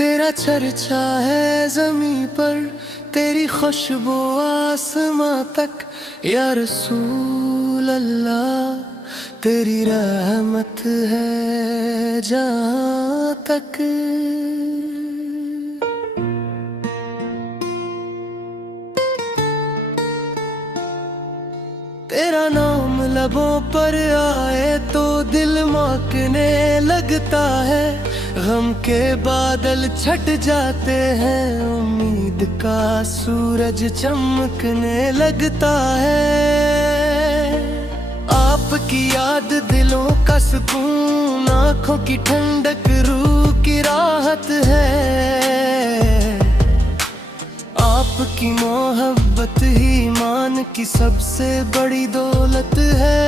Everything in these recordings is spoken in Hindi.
तेरा चर्चा है ज़मीं पर, तेरी खुशबू आसमां तक। या रसूल अल्लाह तेरी रहमत है जहाँ तक। तेरा नाम लबों पर आए तो दिल माकने लगता है। गम के बादल छट जाते हैं, उम्मीद का सूरज चमकने लगता है। आपकी याद दिलों का सुकून, आँखों की ठंडक, रूह की राहत है। आपकी मोहब्बत ही ईमान की सबसे बड़ी दौलत है।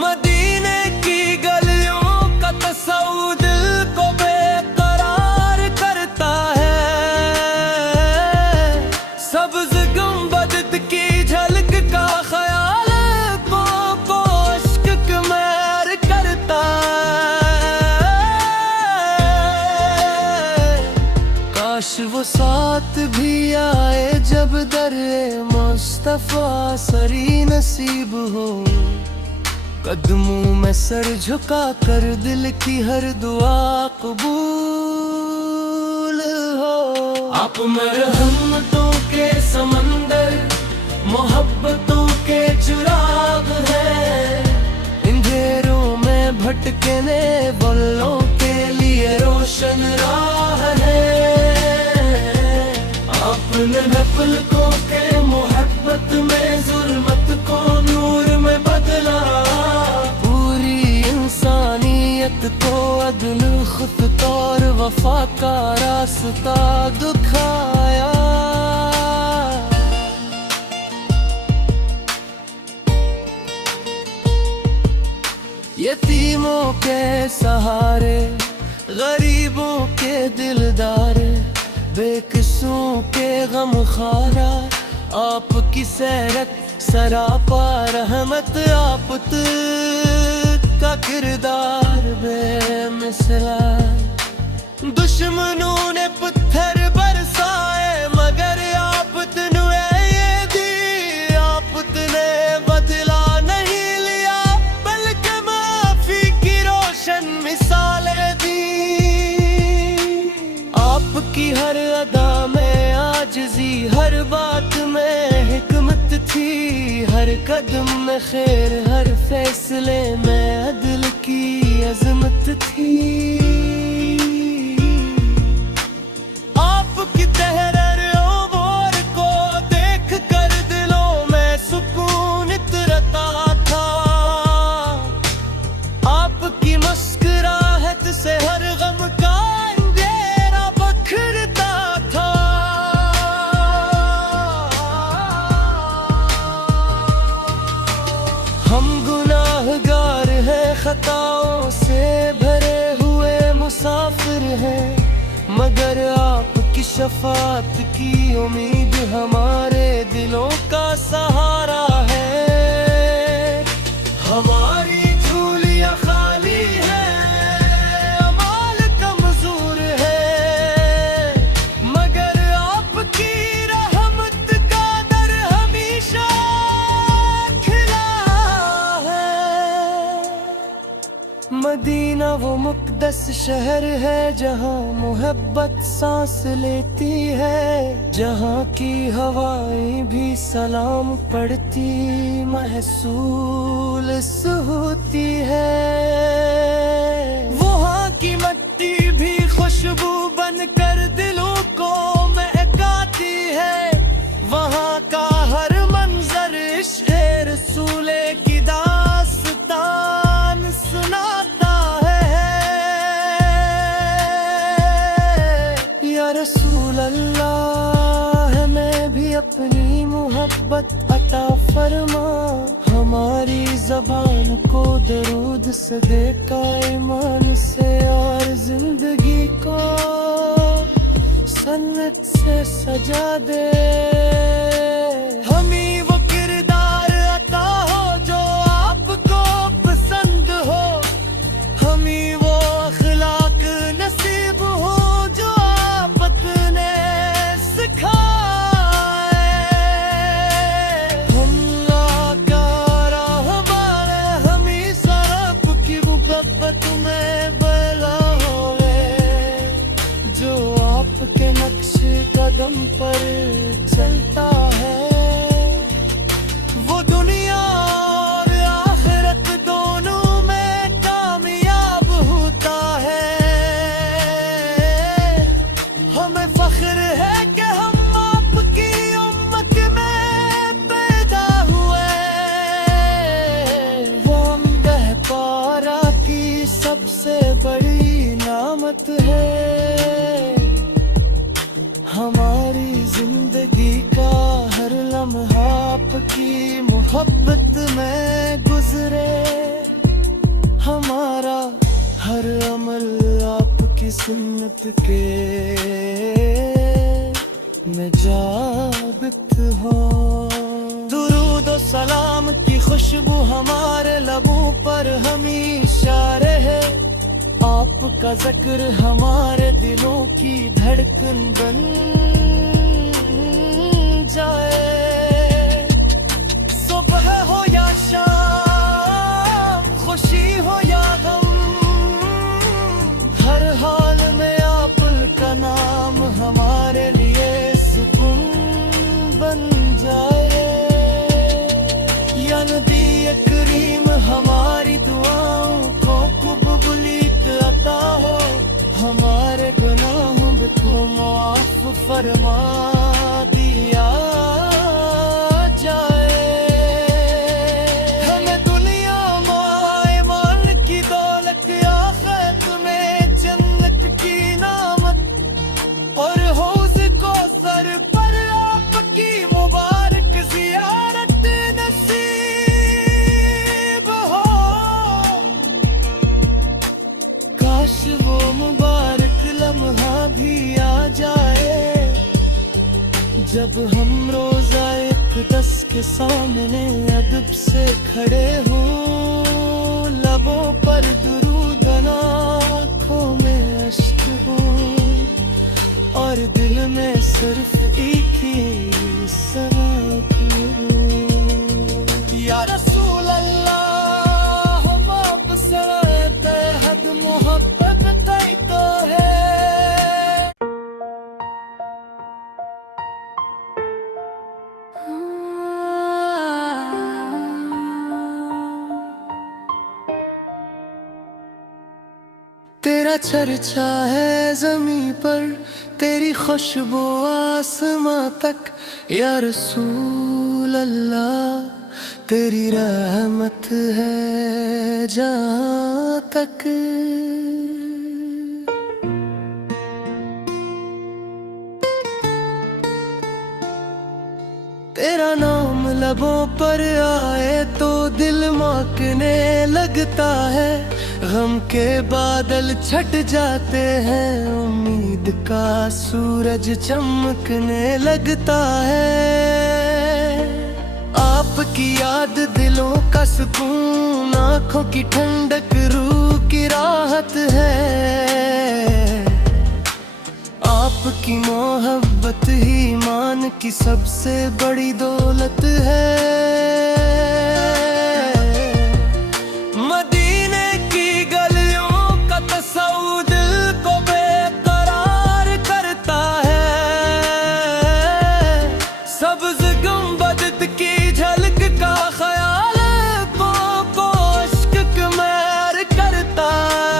मदीने की गलियों का तस्वुर दिल को बेकरार करता है। सब्ज गुंबद की झलक का ख्याल को अश्क मैर करता है। काश वो साथ भी आए जब दरे मुस्तफा सरी नसीब हो। कदमों में सर झुका कर दिल की हर दुआ कबूल हो। आप मरहमतों के समंदर, मोहब्बतों के चिराग हैं। अंधेरों में भटकने वालों के लिए रोशन राह है। आपने पलकों के मोहब्बत में जुल्मत को नूर में बदला। पूरी इंसानियत को अदल खुद और वफा का रास्ता दिखाया। यतीमों के सहारे, गरीबों के दिलदार, बेकसों के गम खारा। आपकी सैरत सरापा रहमत, आप का किरदार बेमिसला। दुश्मनों ने पत्थर बरसाए मगर आपने ये दी। आपने बदला नहीं लिया बल्कि माफी की रोशन मिसालें दी। आपकी हर अदा में आजिज़ी, हर बात में हिकमत थी। हर कदम में खैर, हर फैसले में अदल की अजमत थी। आपकी तहरीर और को देख कर दिलों में सुकून इतरता था। आपकी मुस्कुराहट से हर गम का अंधेरा बखरता था। हम गुनाहगार हैं, खताओं से भरे हुए मुसाफिर हैं, मगर आपकी शफाअत की उम्मीद हमारे दिलों का सहारा है। हमारी झोलियाँ खाली हैं, अमाल कमजोर है, मगर आपकी रहमत का दर हमेशा खिला है। मदीना वो मुक़द्दस शहर है जहाँ मोहब्बत सांस लेती है। जहाँ की हवाएं भी सलाम पढ़ती महसूस होती है। वहाँ की मिट्टी भी खुशबू बनकर दिलों को महकाती है। वहाँ का हर मंजर इश्क़ रसूले की दास्तान सुनाता है। या रसूल अल्लाह हमें भी अपनी मोहब्बत अता फरमा। हमारी ज़बान को दरूद से देका ईमान से, और जिंदगी को सन्नत से सजा दे। हमें वो किरदार अता हो जो आपको पसंद हो। हमें वो काश कदम पर चलता है वो दुनिया और आखिरत दोनों में कामयाब होता है। हमें फख्र है कि हम आपकी उम्मत में पैदा हुए। वो अम्बह पारा की सबसे बड़ी नामत है। हमारी जिंदगी का हर लम्हा आपकी मोहब्बत में गुजरे। हमारा हर अमल आपकी सुन्नत के में जाबित हो। दुरूद और सलाम की खुशबू हमारे लबों पर हमेशा रहे। आपका जिक्र हमारे दिलों की धड़कन बन जाए। सुबह हो या शाम, खुशी हो या गम, हर हाल में आपका नाम हमारे लिए सुकून बन जाए। या नबी करीम हमारी दुआओं को कबूलियत अता हो। हमारे गुनाहों को माफ फरमा दिया जाए। हमें दुनिया में ईमान की दौलत आखिरत में जन्नत की नामत और हौज़ कौसर पर आपकी मुबारक ज़ियारत नसीब हो। काश वो मुबारक लम्हा भी आ जाए जब हम रोजा इक़दस के सामने अदब से खड़े हों। लबों पर दुरूद, आँखों में अश्क हो और दिल में सिर्फ एक ही सलात हो। या रसूल अल्लाह, हम आपसे बेहद मोहब्बत तय तो है। तेरा चर्चा है ज़मीं पर, तेरी खुशबू आसमां तक। या रसूल अल्लाह, तेरी रहमत है जहाँ तक। तेरा नाम लबों पर आए तो दिल माकने लगता है। गम के बादल छट जाते हैं, उम्मीद का सूरज चमकने लगता है। आपकी याद दिलों का सुकून, आँखों की ठंडक, रूह की राहत है। आपकी मोहब्बत ही ईमान की सबसे बड़ी दौलत है। मदीने की गलियों का तस्वुर दिल को बेकरार करता है। सब्ज़ गुंबद की झलक का ख्याल को इश्क में करता है।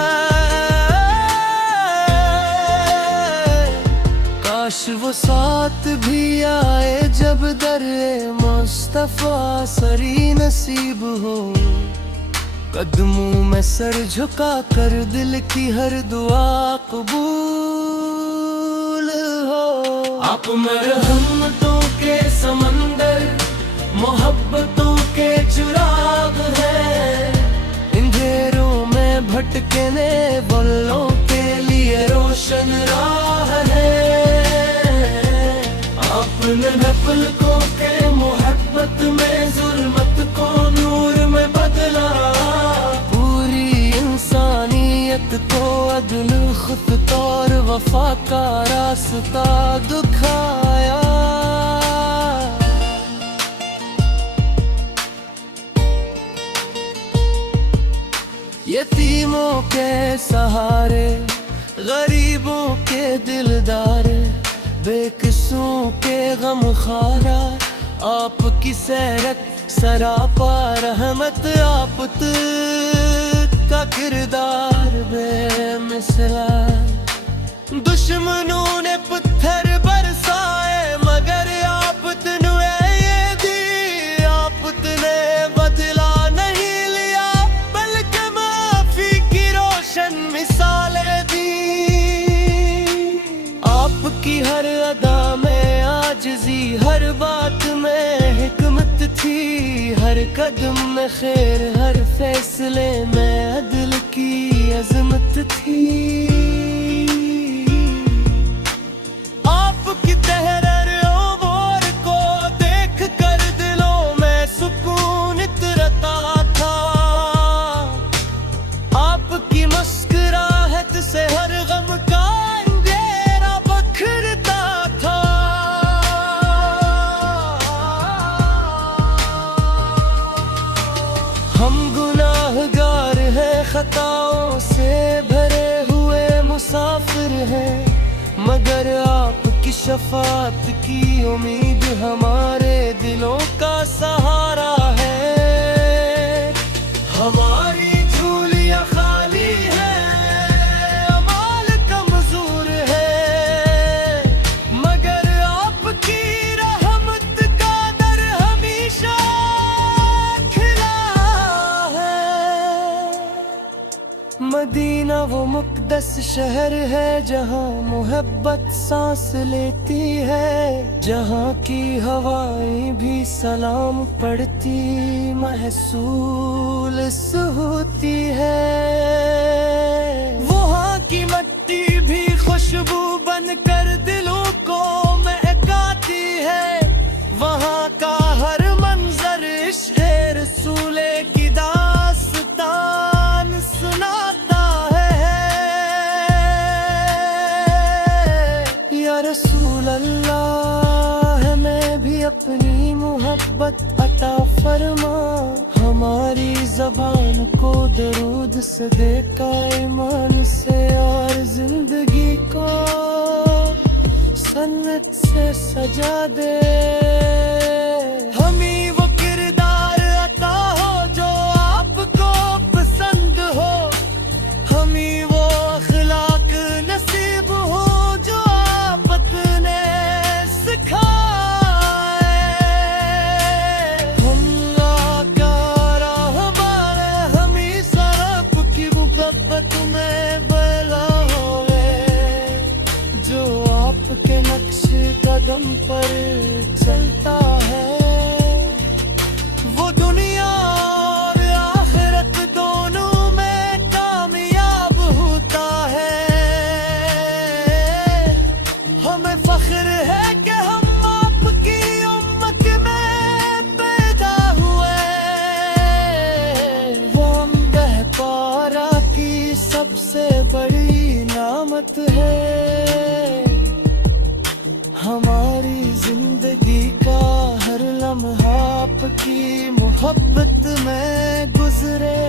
काश वो साथ भी आए जब दरे मुस्तफा सरी नसीब हो। कदमों में सर झुका कर दिल की हर दुआ कबूल हो। आप मरहमतों के समंदर, मोहब्बतों के चिराग हैं। अंधेरों में भटकने वालों के लिए रोशन राह है। आपने पलकों के मोहब्बत में जुल्मत को नूर में बदला। पूरी इंसानियत को अदल, खुद और वफा का रास्ता दिखाया। यतीमों के सहारे, गरीबों के दिलदार, बेकसों के गम खारा आपकी सैरत सरापा रहमत आपत का किरदार बेमिसला। दुश्मनों ने पत्थर बरसाए मगर आपत ये दी, आपत ने बदला नहीं लिया बल्कि माफी की रोशन मिसालें दी। आपकी हर अदा में आजिज़ी, हर बात में हिकमत थी, हर कदम में खैर, हर फैसले में अदल की अजमत थी। आपकी तहरीर उमर को देख कर दिलों में सुकून इतरता था, आपकी मुस्कुराहट से हर गम का अंधेरा बखरता था। हम गुनाहगार हैं, खताओं से भरे हुए मुसाफिर हैं, मगर आपकी शफाअत की उम्मीद हमारे दिलों का सहारा है। हमारी झोलियाँ खाली हैं, अमाल कमजोर है, मगर आपकी रहमत का दर हमेशा खिला है। मदीना वो मुक़द्दस शहर है जहाँ मोहब्बत सांस लेती है, जहाँ की हवाएं भी सलाम पढ़ती महसूस होती है। वहाँ की मिट्टी भी खुशबू बनकर दिलों को महकाती है, वहाँ का हर मंजर इश्क़ रसूले की दास्तान सुनाता है। या रसूल अल्लाह, हमें भी अपनी मोहब्बत अता फरमा, हमारी ज़बान को दरूद से देका ईमान से, और जिंदगी को सन्नत से सजा दे। हमें वो किरदार अता हो जो आपको पसंद हो, हमें वो अखलाक नसीब हो जो आपने सिखाए। अल्लाह का रहमान हमें सरप की मुहब्बत में बला होए, जो आपके नक्श कदम पर चलता है, वो दुनिया और आखिरत दोनों में कामयाब होता है। हमें फख्र है कि हम आपकी उम्मत में पैदा हुए, वो अम्बह पारा की सबसे बड़ी नामत है। हमारी जिंदगी का हर लम्हा आपकी मोहब्बत में गुजरे,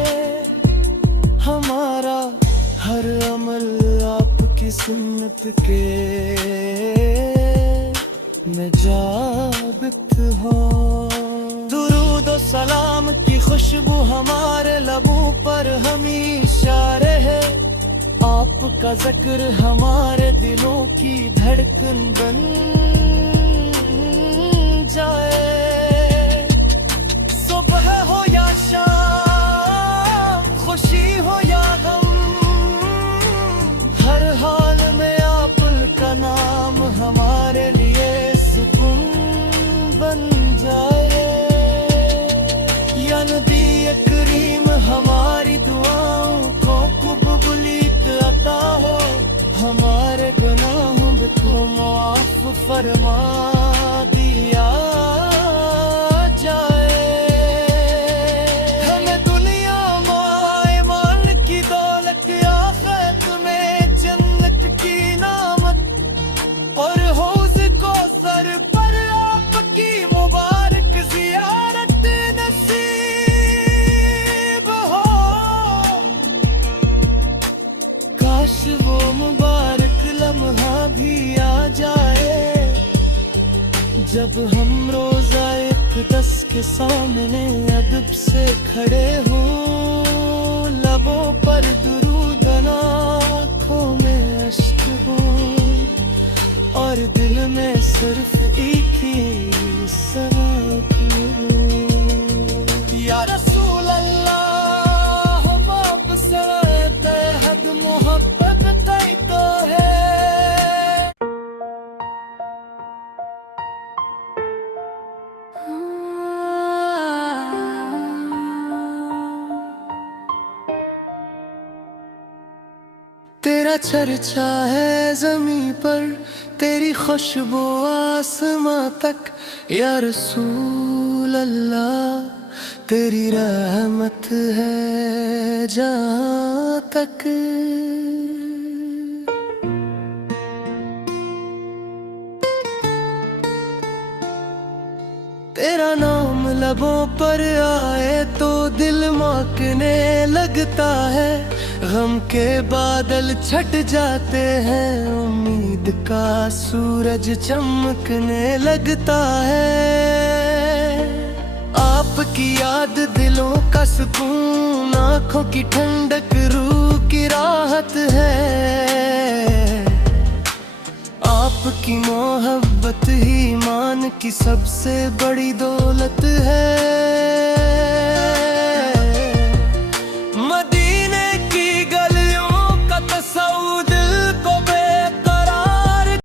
हमारा हर अमल आपकी सुन्नत के में जाबित हो। दुरूद और सलाम की खुशबू हमारे लबों पर हमेशा रहे, आपका जिक्र हमारे दिलों की धड़कन बन जाए। सुबह हो या शाम, खुशी हो या गम, हर हाल में आपका नाम हमारे लिए सुकून बन जाए। या नबी करीम, हमारी दुआओं को कबूलियत अता हो, हमारे गुनाहों को माफ फरमा दिया जाए। हमें दुनिया में ईमान की दौलत, आखिरत में जन्नत की नामत और हौज को सर पर आपकी मुबारक ज़ियारत नसीब हो। काश वो मुबारक लम्हा भी आ जाए, जब हम रोजा एक दस के सामने अदब से खड़े हो, लबों पर दुरूद, आँखों में अश्क हो, और दिल में सिर्फ एक ही सलात हो। या रसूल अल्लाह, हम आपसे बेहद मोहब्बत तय तो है। तेरा चर्चा है ज़मीं पर, तेरी खुशबू आसमां तक। या रसूल अल्लाह, तेरी रहमत है जहाँ तक। तेरा नाम लबों पर आए तो दिल मौकने लगता है। गम के बादल छट जाते हैं, उम्मीद का सूरज चमकने लगता है। आपकी याद दिलों का सुकून, आँखों की ठंडक, रूह की राहत है। आपकी मोहब्बत ही ईमान की सबसे बड़ी दौलत है।